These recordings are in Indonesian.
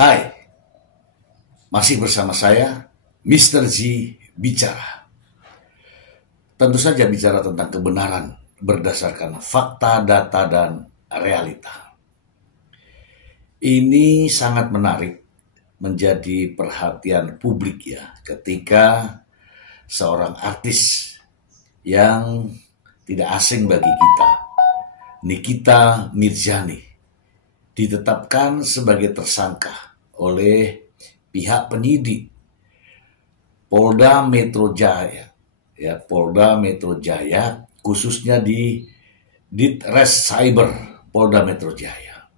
Hai, masih bersama saya, Mr. Z Bicara. Tentu saja bicara tentang kebenaran berdasarkan fakta, data, dan realita. Ini sangat menarik menjadi perhatian publik ya, ketika seorang artis yang tidak asing bagi kita, Nikita Mirzani, ditetapkan sebagai tersangka oleh pihak penyidik Polda Metro Jaya, Polda Metro Jaya, khususnya di Ditres Cyber Polda Metro Jaya.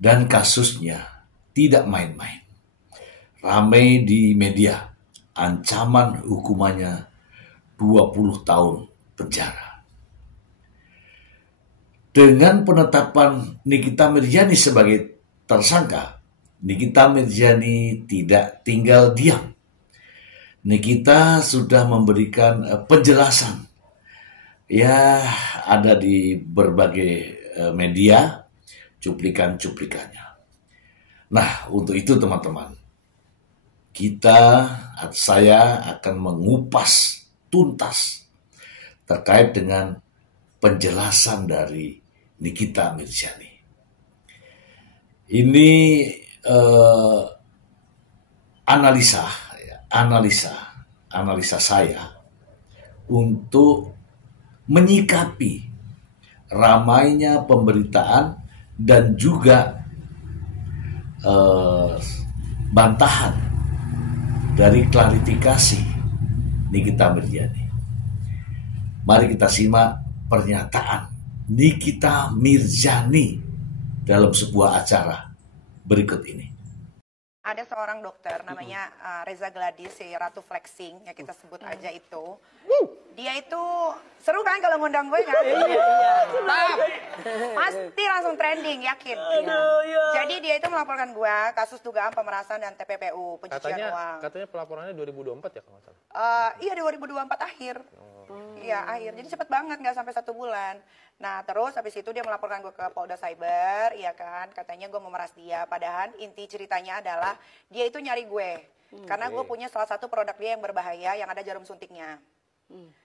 Dan kasusnya tidak main-main. Ramai di media, ancaman hukumannya 20 tahun penjara. Dengan penetapan Nikita Mirzani sebagai tersangka, Nikita Mirzani tidak tinggal diam. Nikita sudah memberikan penjelasan. Ya, ada di berbagai media, cuplikan-cuplikannya. Nah, untuk itu teman-teman, saya akan mengupas tuntas terkait dengan penjelasan dari Nikita Mirzani. Ini analisa saya untuk menyikapi ramainya pemberitaan dan juga bantahan dari klarifikasi Nikita Mirzani. Mari kita simak pernyataan Nikita Mirzani dalam sebuah acara berikut ini. Ada seorang dokter namanya Reza Gladys, si Ratu Flexing, ya kita sebut aja itu. Dia itu seru kan kalau ngundang gue kan? Iya. Pasti langsung trending, yakin. Jadi dia itu melaporkan gue kasus dugaan pemerasan dan TPPU, pencucian uang. Katanya pelaporannya 2024 ya kalau nggak salah? Iya 2024 akhir. Iya akhir, jadi cepet banget, nggak sampai 1 bulan. Nah terus habis itu dia melaporkan gue ke Polda Cyber, ya kan, katanya gue memeras dia. Padahal inti ceritanya adalah dia itu nyari gue, karena gue punya salah satu produk dia yang berbahaya, yang ada jarum suntiknya.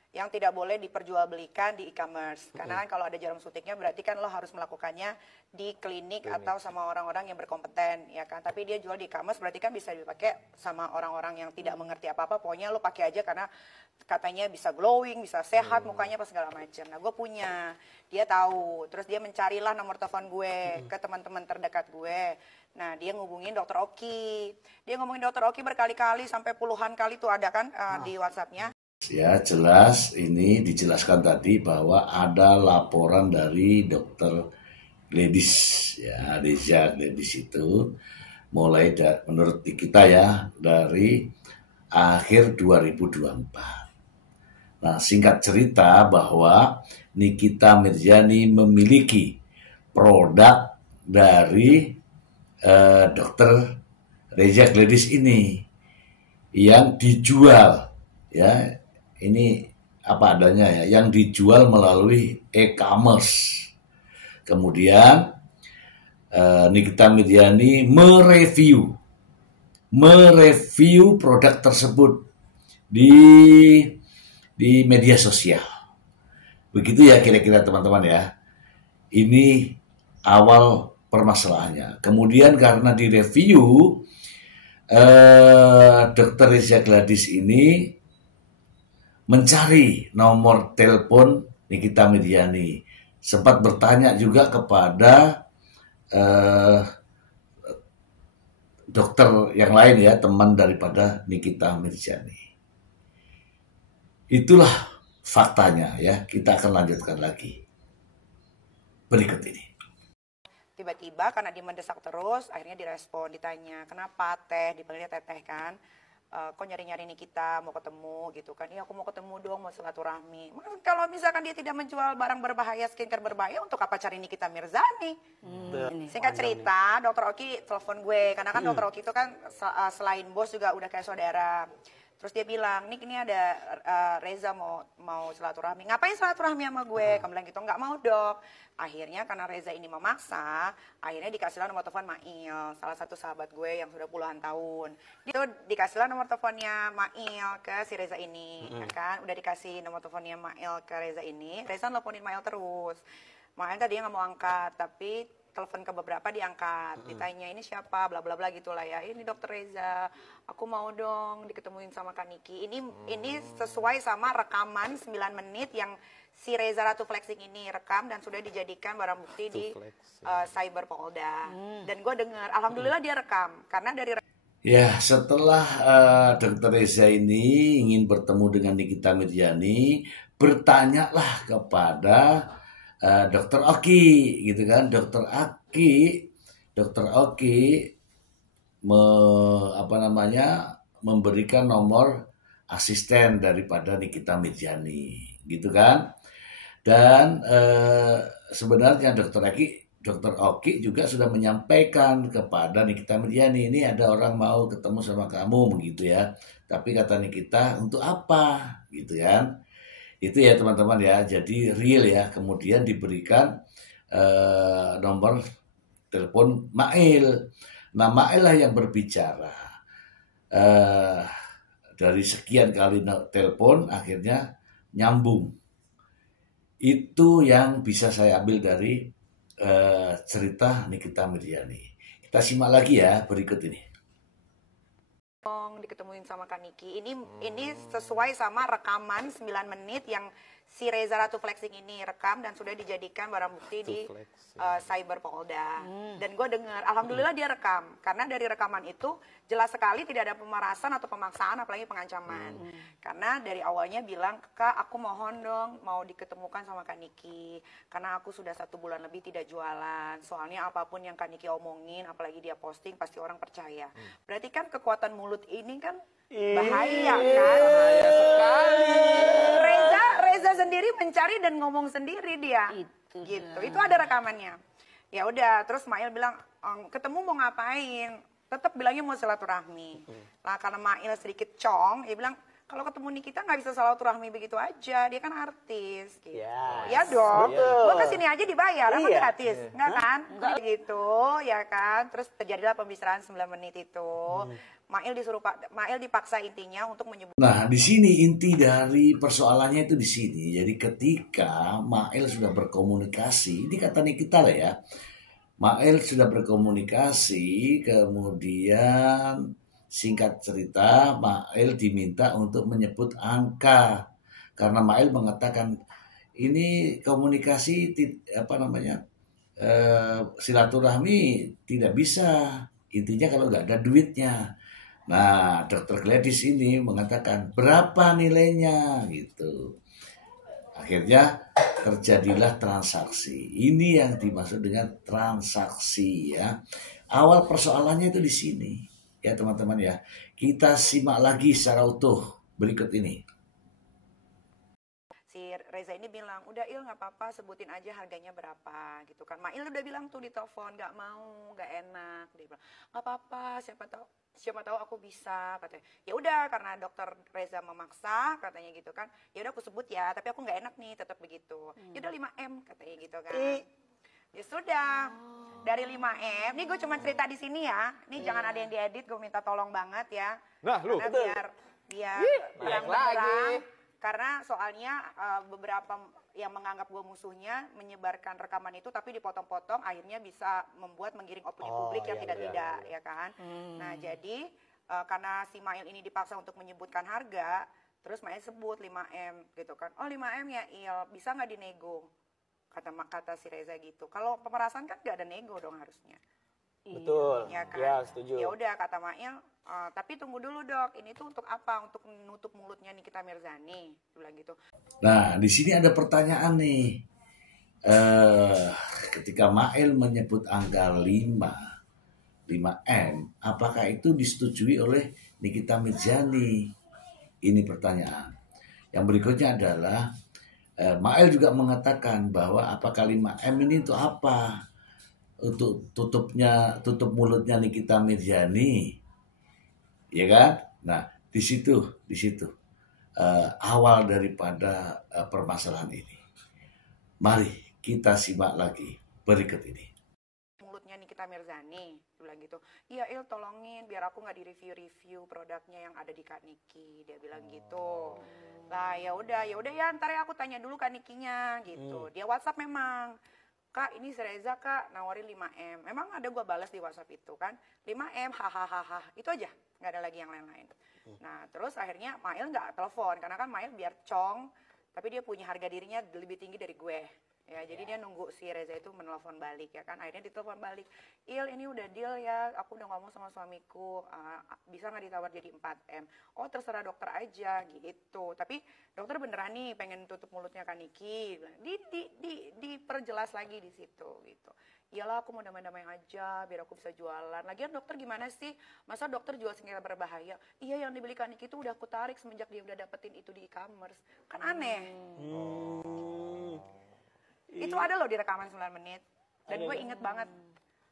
Yang tidak boleh diperjualbelikan di e-commerce. Karena kan kalau ada jarum suntiknya berarti kan lo harus melakukannya di klinik atau sama orang-orang yang berkompeten, ya kan. Tapi dia jual di e-commerce berarti kan bisa dipakai sama orang-orang yang tidak mengerti apa-apa. Pokoknya lo pakai aja karena katanya bisa glowing, bisa sehat mukanya apa segala macam. Nah gue punya, dia tahu. Terus dia mencarilah nomor telepon gue ke teman-teman terdekat gue. Nah dia ngubungin Dokter Oki. Dia ngomongin Dokter Oki berkali-kali sampai puluhan kali tuh ada kan di WhatsApp-nya. Ya jelas ini dijelaskan tadi bahwa ada laporan dari Dokter Gladys, ya Reza Gladys itu mulai menurut kita ya dari akhir 2024. Nah singkat cerita bahwa Nikita Mirzani memiliki produk dari Dokter Reza Gladys ini yang dijual ya. Ini apa adanya ya, yang dijual melalui e-commerce. Kemudian Nikita Mirzani mereview produk tersebut di media sosial. Begitu ya kira-kira teman-teman ya. Ini awal permasalahannya. Kemudian karena direview, Dr. Reza Gladys ini mencari nomor telepon Nikita Mirzani. Sempat bertanya juga kepada dokter yang lain ya, teman daripada Nikita Mirzani. Itulah faktanya ya, kita akan lanjutkan lagi berikut ini. Tiba-tiba karena dia mendesak terus, akhirnya direspon, ditanya, kenapa teh, dipanggilnya teteh kan. Kok nyari-nyari Nikita, mau ketemu gitu kan. Iya aku mau ketemu dong, mau silaturahmi. Kalau misalkan dia tidak menjual barang berbahaya, skincare berbahaya, untuk apa cari Nikita Mirzani? Singkat cerita, Dokter Oki telepon gue. Karena kan Dokter Oki itu kan selain bos juga udah kayak saudara. Terus dia bilang, ini ada Reza mau silaturahmi. Ngapain silaturahmi sama gue? Kamu bilang gitu, nggak mau dok. Akhirnya karena Reza ini memaksa, akhirnya dikasihlah nomor telepon Mail, salah satu sahabat gue yang sudah puluhan tahun. Dia tuh dikasihlah nomor teleponnya Mail ke si Reza ini, kan? Udah dikasih nomor teleponnya Mail ke Reza ini, Reza nelponin Mail terus. Mail tadi nggak mau angkat, tapi telepon ke beberapa diangkat, ditanya ini siapa, bla bla bla gitulah ya. Ini dokter Reza, aku mau dong diketemuin sama Kak Niki. Ini sesuai sama rekaman 9 menit yang si Reza Ratu Flexing ini rekam dan sudah dijadikan barang bukti di Cyber Polda. Dan gue dengar, alhamdulillah dia rekam karena dari Ya, setelah Dr. Reza ini ingin bertemu dengan Nikita Mirjani, bertanyalah kepada Dr. Oki, gitu kan? Dr. Oki memberikan nomor asisten daripada Nikita Mirjani, gitu kan? Dan sebenarnya Dr. Oki juga sudah menyampaikan kepada Nikita Mirjani, ini ada orang mau ketemu sama kamu, begitu ya. Tapi kata Nikita, untuk apa, gitu kan? Itu ya teman-teman ya, jadi real ya. Kemudian diberikan nomor telepon Mail. Nah, Mail lah yang berbicara. Dari sekian kali telepon akhirnya nyambung. Itu yang bisa saya ambil dari cerita Nikita Mirjani. Kita simak lagi ya berikut ini. Diketemuin sama Kak Niki. Ini sesuai sama rekaman 9 menit yang si Reza Ratu Flexing ini rekam dan sudah dijadikan barang bukti di Cyber Polda. Dan gue dengar, alhamdulillah dia rekam karena dari rekaman itu jelas sekali tidak ada pemerasan atau pemaksaan apalagi pengancaman. Karena dari awalnya bilang, Kak aku mohon dong mau diketemukan sama Kak Niki karena aku sudah 1 bulan lebih tidak jualan. Soalnya apapun yang Kak Niki omongin apalagi dia posting pasti orang percaya. Berarti kan kekuatan mulut ini kan bahaya kan? Bahaya sekali. Reza sendiri mencari dan ngomong sendiri dia. Itu ada rekamannya. Ya udah, terus Mail bilang ketemu mau ngapain? Tetap bilangnya mau silaturahmi. Nah karena Mail sedikit cong, dia bilang kalau ketemu Nikita nggak bisa silaturahmi begitu aja, dia kan artis gitu. Ya dong, gue kesini aja dibayar, apa gratis? Enggak kan? Gitu, ya kan? Terus terjadilah pembicaraan 9 menit itu. Mail dipaksa intinya untuk menyebut. Nah, di sini inti dari persoalannya itu di sini. Jadi ketika Mail sudah berkomunikasi, ini kata Nikita lah ya. Mail sudah berkomunikasi, kemudian singkat cerita Mail diminta untuk menyebut angka. Karena Mail mengatakan ini komunikasi silaturahmi tidak bisa. Intinya kalau nggak ada duitnya. Nah, Dr. Gladys ini mengatakan berapa nilainya gitu. Akhirnya terjadilah transaksi. Ini yang dimaksud dengan transaksi ya. Awal persoalannya itu di sini ya teman-teman ya. Kita simak lagi secara utuh berikut ini. Si Reza ini bilang, udah Il nggak apa-apa sebutin aja harganya berapa gitu kan. Mail udah bilang tuh di telepon nggak mau, nggak enak. Dia bilang nggak apa-apa, siapa tahu aku bisa katanya. Ya udah karena dokter Reza memaksa katanya gitu kan. Ya udah aku sebut ya, tapi aku nggak enak nih tetap begitu. Ya udah 5M katanya gitu kan. Ya sudah. Dari 5M, ini gue cuma cerita di sini ya. Ini jangan ada yang diedit, gue minta tolong banget ya. Nah, lu. Karena biar terang-terang. Karena soalnya beberapa yang menganggap gue musuhnya menyebarkan rekaman itu tapi dipotong-potong akhirnya bisa menggiring opini publik yang tidak ya kan. Nah jadi karena si Mail ini dipaksa untuk menyebutkan harga, terus Mail sebut 5M gitu kan. Oh 5M ya Il, bisa nggak dinego? Kata si Reza gitu. Kalau pemerasan kan nggak ada nego dong harusnya. Betul. Ya kan? Ya, setuju. Ya udah kata Mail, tapi tunggu dulu dok, ini tuh untuk apa? Untuk menutup mulutnya Nikita Mirzani, bilang gitu. Nah, di sini ada pertanyaan nih. Ketika Mail menyebut angka 5M, apakah itu disetujui oleh Nikita Mirzani? Ini pertanyaan. Yang berikutnya adalah Mail juga mengatakan bahwa apakah 5M ini untuk apa? Untuk tutup mulutnya Nikita Mirzani, ya kan? Nah, Di situ awal daripada permasalahan ini. Mari kita simak lagi berikut ini. Mulutnya Nikita Mirzani, dia bilang gitu. Iya Il, tolongin biar aku nggak di review produknya yang ada di Kak Niki, dia bilang gitu. Lah ya udah ya ntar ya aku tanya dulu Kak Nikinya gitu. Dia WhatsApp memang. Kak, ini si Reza Kak nawarin 5M. Memang ada gue balas di WhatsApp itu kan. 5M, hahaha. Itu aja, nggak ada lagi yang lain-lain. Nah, terus akhirnya Mail nggak telepon. Karena kan Mail biar cong, tapi dia punya harga dirinya lebih tinggi dari gue. Ya, jadi dia nunggu si Reza itu menelpon balik ya kan. Akhirnya ditelepon balik. Il, ini udah deal ya. Aku udah ngomong sama suamiku. Bisa nggak ditawar jadi 4M? Oh, terserah dokter aja gitu. Tapi dokter beneran nih pengen tutup mulutnya Kak Niki. Diperjelas lagi di situ gitu. Iyalah aku mau damai-damai aja biar aku bisa jualan. Lagian dokter gimana sih? Masa dokter jual senjata berbahaya? Iya, yang dibeli Kak Niki itu udah aku tarik semenjak dia udah dapetin itu di e-commerce. Kan aneh. Itu ada loh di rekaman 9 menit. Dan gue inget banget.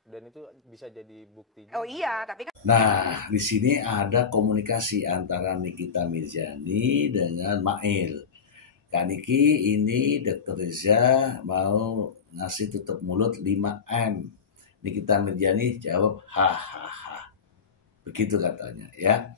Dan itu bisa jadi bukti. Oh iya, tapi kan. Nah, di sini ada komunikasi antara Nikita Mirzani dengan Mail. Kak Niki, ini Dr. Reza mau ngasih tutup mulut 5M. Nikita Mirzani jawab, hahaha. Begitu katanya ya.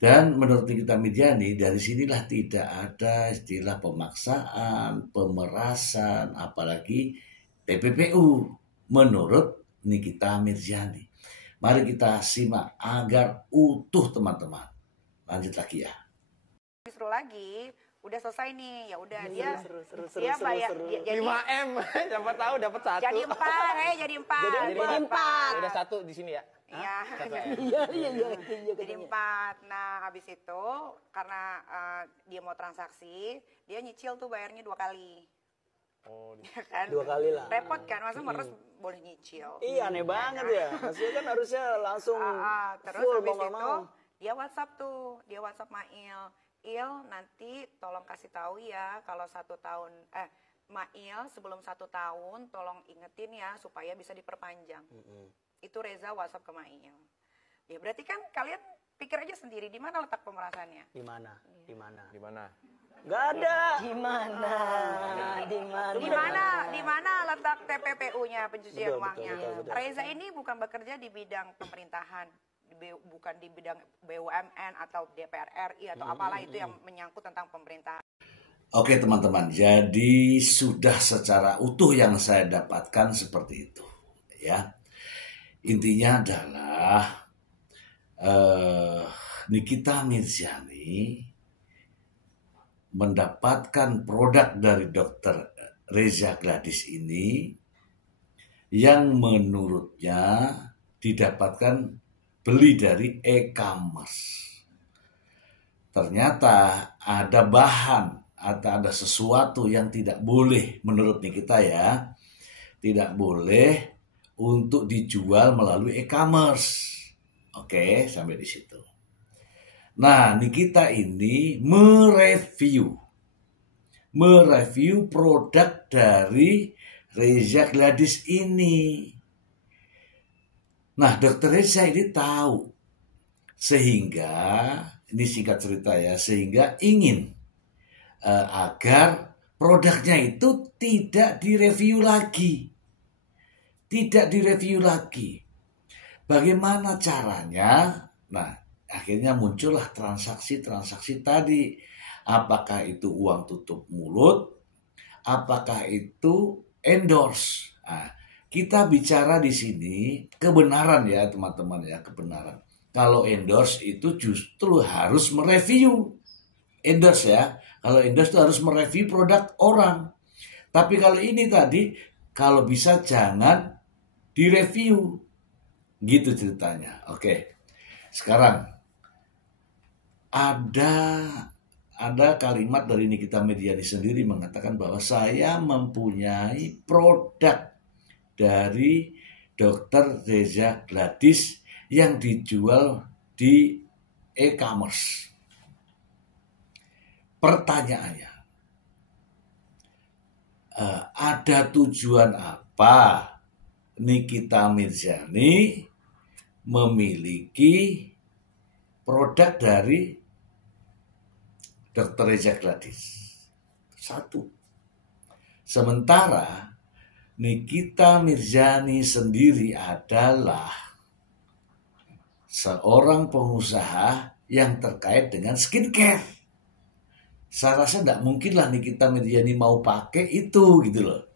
Dan menurut Nikita Mirzani, dari sinilah tidak ada istilah pemaksaan, pemerasan, apalagi TPPU. Menurut Nikita Mirzani. Mari kita simak agar utuh teman-teman. Lanjut lagi ya. Seru lagi, udah selesai nih. Ya udah dia bayar jadi 5M, siapa tahu dapat 1. jadi 4, jadi 4. Jadi 4. Ada 1 di sini ya. Iya. Iya. Jadi 4. Nah, habis itu karena dia mau transaksi, dia nyicil tuh bayarnya 2 kali. Oh, Ya kan? 2 kali lah. Repot kan, masa meres boleh nyicil. Iya, aneh banget ya. Maksudnya kan harusnya langsung Terus full habis mau nggak itu mau. dia WhatsApp Mail. Il, nanti tolong kasih tahu ya kalau 1 tahun Mail sebelum 1 tahun tolong ingetin ya supaya bisa diperpanjang. Itu Reza WhatsApp ke Mail. Ya berarti kan kalian pikir aja sendiri di mana letak pemerasannya. Di mana? di mana? Nggak ada. Di mana letak TPPU-nya, pencucian Betul, uangnya. betul. Reza ini bukan bekerja di bidang pemerintahan, bukan di bidang BUMN atau DPR RI atau apalah itu yang menyangkut tentang pemerintahan. Oke teman-teman, jadi sudah secara utuh yang saya dapatkan seperti itu. Ya, intinya adalah Nikita Mirzani mendapatkan produk dari Dr. Reza Gladys ini yang menurutnya didapatkan beli dari e-commerce. Ternyata ada bahan atau ada sesuatu yang tidak boleh menurut Nikita ya, tidak boleh untuk dijual melalui e-commerce. Oke, sampai di situ. Nah, Nikita ini mereview produk dari Reza Gladys ini. Nah, Dr. Reza ini tahu. Sehingga, ini singkat cerita ya, sehingga ingin agar produknya itu tidak direview lagi. Bagaimana caranya? Nah, akhirnya muncullah transaksi-transaksi tadi. Apakah itu uang tutup mulut? Apakah itu endorse? Nah, kita bicara di sini kebenaran ya teman-teman ya, kebenaran. Kalau endorse itu justru harus mereview. Endorse ya. Kalau endorse itu harus mereview produk orang. Tapi kalau ini tadi, kalau bisa jangan direview. Gitu ceritanya. Oke. Sekarang ada kalimat dari Nikita Mirzani sendiri mengatakan bahwa saya mempunyai produk dari Dr. Reza Gladys yang dijual di e-commerce. Pertanyaannya, ada tujuan apa Nikita Mirzani memiliki produk dari Dr. Reza Gladys. Satu. Sementara Nikita Mirzani sendiri adalah seorang pengusaha yang terkait dengan skincare. Saya rasa tidak mungkinlah Nikita Mirzani mau pakai itu gitu loh.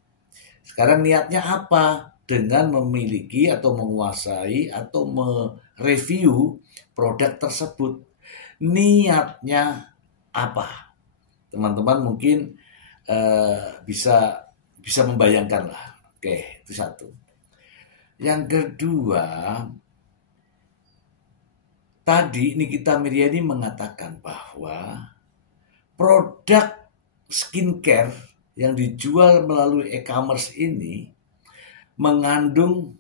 Sekarang niatnya apa? Dengan memiliki atau menguasai atau mereview produk tersebut. Niatnya apa? Teman-teman mungkin bisa membayangkan lah. Oke, itu satu. Yang kedua, tadi Nikita Mirzani mengatakan bahwa produk skincare yang dijual melalui e-commerce ini mengandung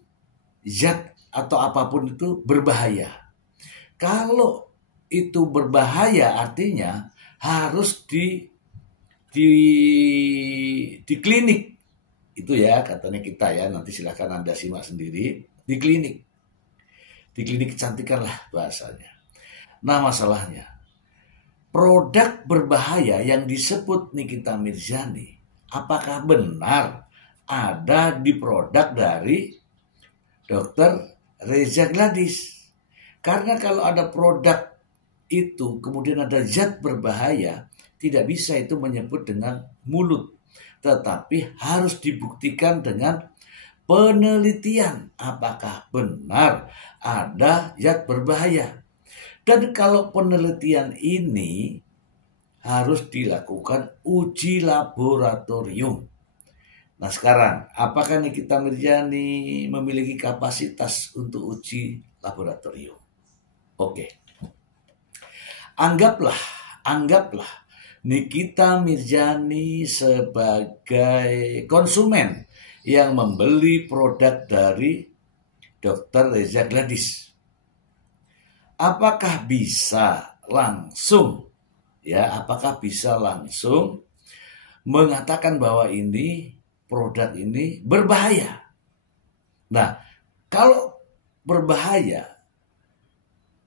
zat atau apapun itu berbahaya. Kalau itu berbahaya artinya harus di klinik. Itu ya katanya kita ya, nanti silakan Anda simak sendiri. Di klinik kecantikan lah bahasanya. Nah masalahnya, produk berbahaya yang disebut Nikita Mirzani, apakah benar ada di produk dari Dr. Reza Gladys? Karena kalau ada produk itu kemudian ada zat berbahaya, tidak bisa itu menyebut dengan mulut, tetapi harus dibuktikan dengan penelitian apakah benar ada zat berbahaya. Dan kalau penelitian ini harus dilakukan uji laboratorium. Nah sekarang, apakah Nikita Mirzani memiliki kapasitas untuk uji laboratorium? Oke. Anggaplah Nikita Mirzani sebagai konsumen yang membeli produk dari Dr. Reza Gladys. Apakah bisa langsung mengatakan bahwa ini produk ini berbahaya? Nah, kalau berbahaya,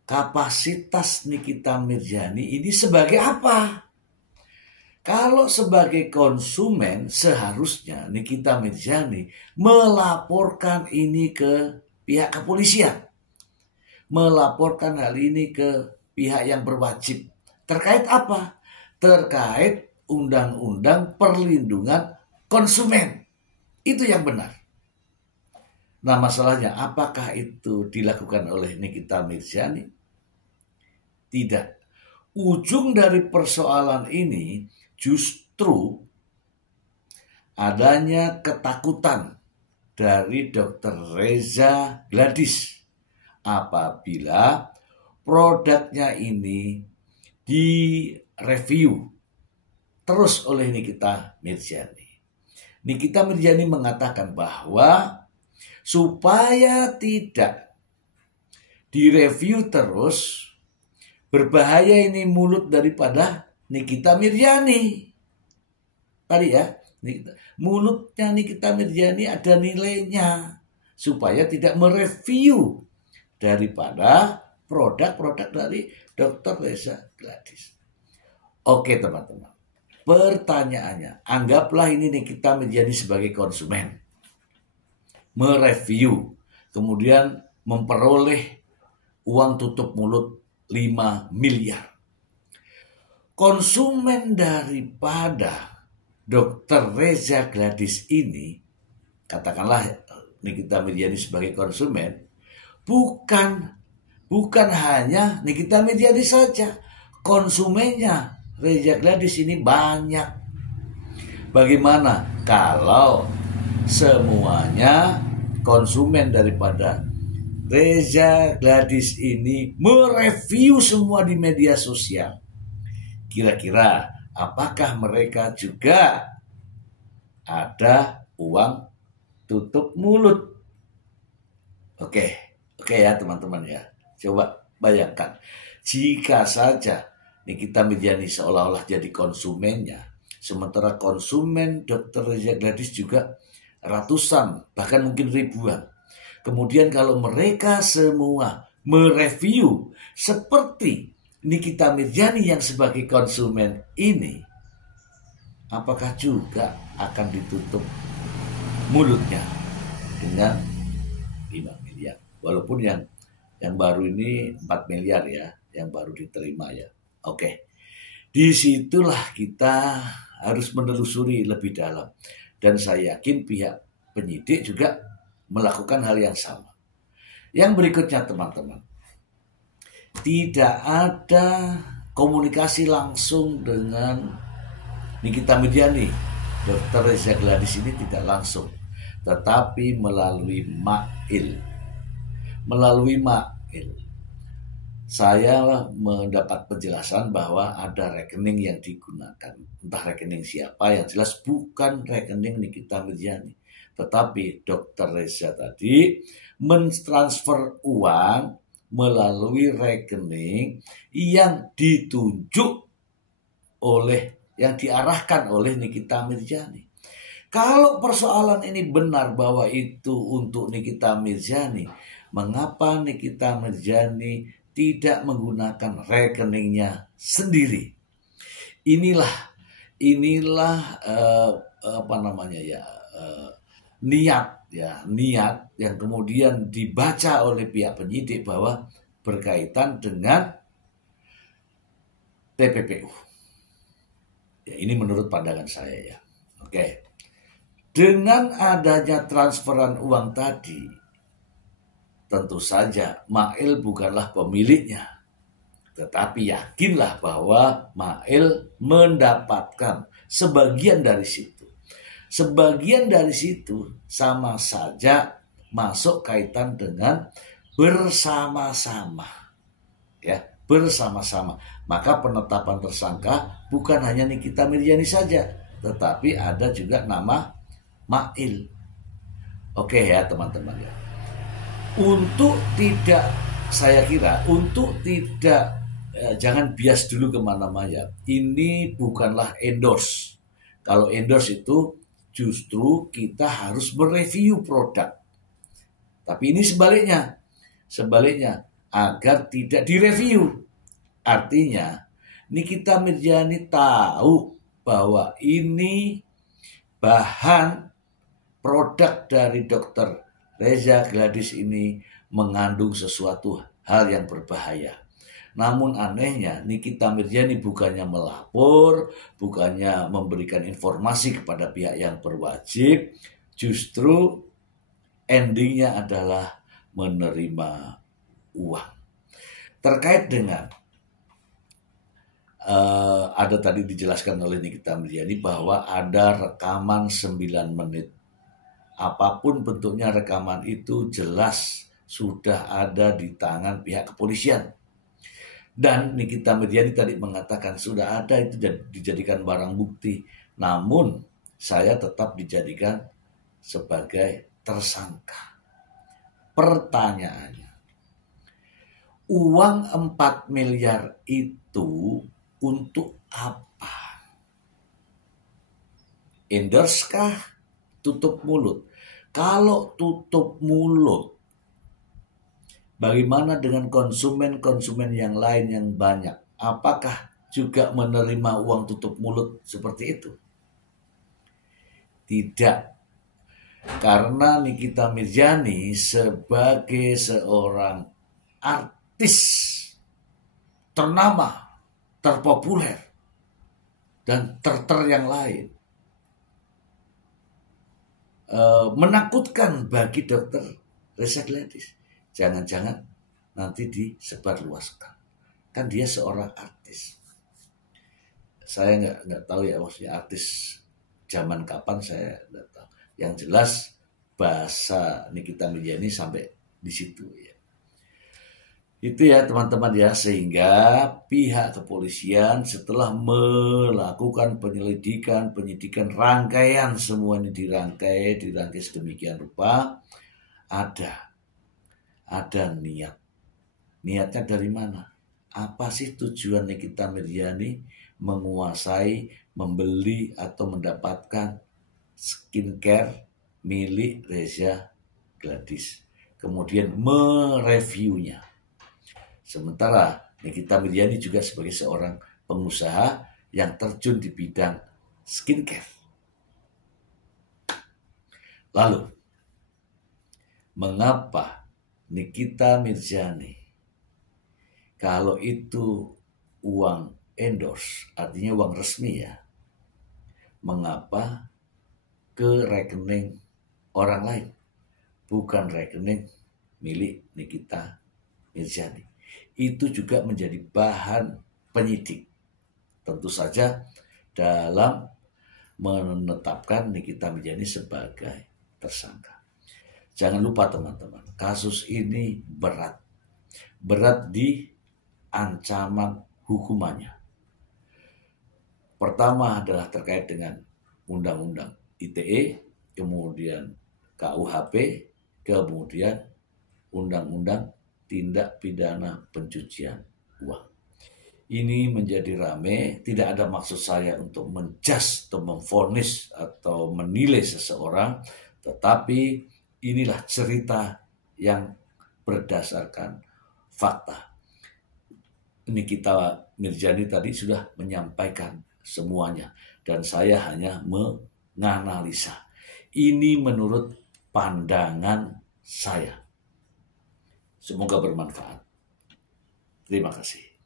kapasitas Nikita Mirzani ini sebagai apa? Kalau sebagai konsumen, seharusnya Nikita Mirzani melaporkan ini ke pihak kepolisian. Melaporkan hal ini ke pihak yang berwajib. Terkait apa? Terkait Undang-Undang Perlindungan Konsumen. Itu yang benar. Nah masalahnya, apakah itu dilakukan oleh Nikita Mirzani? Tidak. Ujung dari persoalan ini justru adanya ketakutan dari Dr. Reza Gladys apabila produknya ini direview terus oleh Nikita Mirzani. Nikita Mirzani mengatakan bahwa supaya tidak direview terus, berbahaya ini mulut daripada Nikita Mirzani. Tadi ya, mulutnya Nikita Mirzani ada nilainya supaya tidak mereview daripada produk-produk dari Dr. Reza Gladys. Oke teman-teman, pertanyaannya, anggaplah ini Nikita Mirzani sebagai konsumen, mereview, kemudian memperoleh uang tutup mulut 5 miliar. Konsumen daripada Dr. Reza Gladys ini, katakanlah Nikita Mirzani sebagai konsumen, bukan hanya Nikita Mirzani saja, konsumennya Reza Gladys ini banyak. Bagaimana kalau semuanya konsumen daripada Reza Gladys ini mereview semua di media sosial? Kira-kira apakah mereka juga ada uang tutup mulut? Oke ya teman-teman ya. Coba bayangkan, jika saja Nikita Mirzani seolah-olah jadi konsumennya, sementara konsumen Dr. Reza Gladys juga ratusan, bahkan mungkin ribuan. Kemudian kalau mereka semua mereview seperti Nikita Mirzani yang sebagai konsumen ini, apakah juga akan ditutup mulutnya dengan 5 miliar? Walaupun yang baru ini 4 miliar ya, yang baru diterima ya. Oke. Disitulah kita harus menelusuri lebih dalam. Dan saya yakin pihak penyidik juga melakukan hal yang sama. Yang berikutnya teman-teman, tidak ada komunikasi langsung dengan Nikita Mirzani. Dr. Reza Gladys ini tidak langsung, tetapi melalui Mail. Melalui Mail, saya mendapat penjelasan bahwa ada rekening yang digunakan. Entah rekening siapa, yang jelas bukan rekening Nikita Mirzani. Tetapi Dr. Reza tadi mentransfer uang melalui rekening yang ditunjuk yang diarahkan oleh Nikita Mirzani. Kalau persoalan ini benar bahwa itu untuk Nikita Mirzani, mengapa Nikita Mirzani tidak menggunakan rekeningnya sendiri? Inilah niat yang kemudian dibaca oleh pihak penyidik bahwa berkaitan dengan TPPU. Ya, ini menurut pandangan saya ya. Oke. Dengan adanya transferan uang tadi, tentu saja Mail bukanlah pemiliknya. Tetapi yakinlah bahwa Mail mendapatkan sebagian dari situ. Sebagian dari situ sama saja masuk kaitan dengan bersama-sama. Ya, bersama-sama. Maka penetapan tersangka bukan hanya Nikita Mirzani saja, tetapi ada juga nama Mail. Oke ya teman-teman ya. Saya kira untuk tidak jangan bias dulu kemana-mana. Ini bukanlah endorse. Kalau endorse itu justru kita harus mereview produk. Tapi ini sebaliknya agar tidak direview. Artinya Nikita Mirzani tahu bahwa ini bahan produk dari Dr. Reza Gladys ini mengandung sesuatu hal yang berbahaya. Namun anehnya Nikita Mirzani bukannya melapor, bukannya memberikan informasi kepada pihak yang berwajib, justru endingnya adalah menerima uang. Terkait dengan ada tadi dijelaskan oleh Nikita Mirzani bahwa ada rekaman 9 menit. Apapun bentuknya rekaman itu jelas sudah ada di tangan pihak kepolisian. Dan Nikita Mirzani tadi mengatakan sudah ada itu dijadikan barang bukti. Namun saya tetap dijadikan sebagai tersangka. Pertanyaannya, uang 4 miliar itu untuk apa? Endorse kah? Tutup mulut? Kalau tutup mulut, bagaimana dengan konsumen-konsumen yang lain yang banyak? Apakah juga menerima uang tutup mulut seperti itu? Tidak. Karena Nikita Mirzani sebagai seorang artis ternama, terpopuler, dan terter yang lain, menakutkan bagi Dr. Reza Gladys. Jangan-jangan nanti disebarluaskan. Kan dia seorang artis. Saya nggak tahu ya maksudnya artis zaman kapan, saya nggak tahu. Yang jelas bahasa Nikita Mirzani sampai di situ ya. Itu ya teman-teman ya, sehingga pihak kepolisian setelah melakukan penyidikan rangkaian, semua ini dirangkai sedemikian rupa, ada niatnya dari mana? Apa sih tujuan Nikita Mirzani menguasai, membeli atau mendapatkan skincare milik Reza Gladys, kemudian mereviewnya? Sementara Nikita Mirzani juga sebagai seorang pengusaha yang terjun di bidang skincare. Lalu, mengapa Nikita Mirzani, kalau itu uang endorse, artinya uang resmi ya, mengapa ke rekening orang lain, bukan rekening milik Nikita Mirzani? Itu juga menjadi bahan penyidik. Tentu saja dalam menetapkan Nikita Mirzani sebagai tersangka. Jangan lupa teman-teman, kasus ini berat. Berat di ancaman hukumannya. Pertama adalah terkait dengan Undang-Undang ITE, kemudian KUHP, kemudian Undang-Undang Tindak Pidana Pencucian Uang. Ini menjadi rame, tidak ada maksud saya untuk menjudge atau memvonis atau menilai seseorang, tetapi inilah cerita yang berdasarkan fakta. Nikita Mirzani tadi sudah menyampaikan semuanya dan saya hanya menganalisa. Ini menurut pandangan saya. Semoga bermanfaat. Terima kasih.